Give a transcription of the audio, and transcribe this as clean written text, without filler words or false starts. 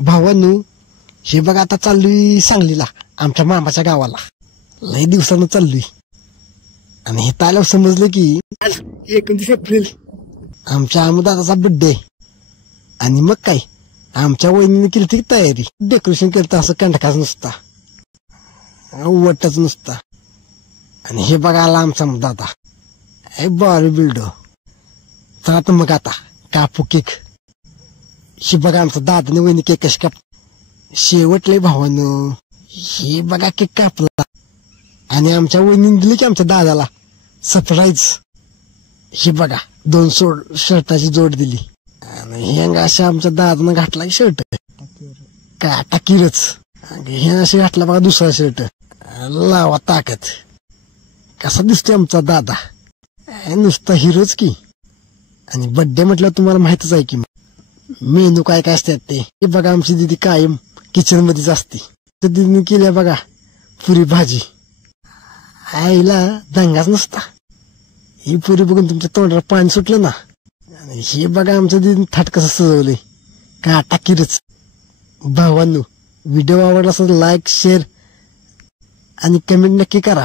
भावांनो, हे बघा आता चाललोय सांगलीला, आमच्या मामाच्या गावाला. लय दिवसानं चाललोय आणि हे आल्यावर समजलं की आज 29 एप्रिल आमच्या दादाचा बर्थडे. आणि मग काय, आमच्या वहिनीने केली ती तयारी, डेकोरेशन केलं असं कंडकाच नुसता, वटच नुसता. आणि हे बघा आला आमचा दादा, बॉडी बिल्डर. चला तर मग आता कापू केक. हे बघा आमचा दादाने वहिनी केक कशी काप, शेवटले भावानं. हे बघा केक कापला आणि आमच्या वहिनीने दिली की आमच्या दादाला सरप्राईज. हे बघा 2 शर्टाची जोड दिली आणि हे अशा आमच्या दादानं घातला शर्ट का टाकीरच. हे असे घातला बघा दुसरा शर्ट, लावा ताकद. कसा दिसतोय आमचा दादा, नुसता हिरोच की. आणि बर्थडे म्हटलं तुम्हाला माहितच आहे की मेनू काय काय असतात ते. हे बघा आमची दिदी कायम किचन मध्येच असते. तर दिदीने केल्या बघा पुरी भाजी, आईला दंगाच नसता. ही पुरी बघून तुमच्या तोंडाला पाणी सुटलं ना. आणि हे बघा आमच्या दिदीने थाट कसं सजवलंय का टाकीरच. भावांनो, व्हिडिओ आवडला असेल लाईक, शेअर आणि कमेंट नक्की करा.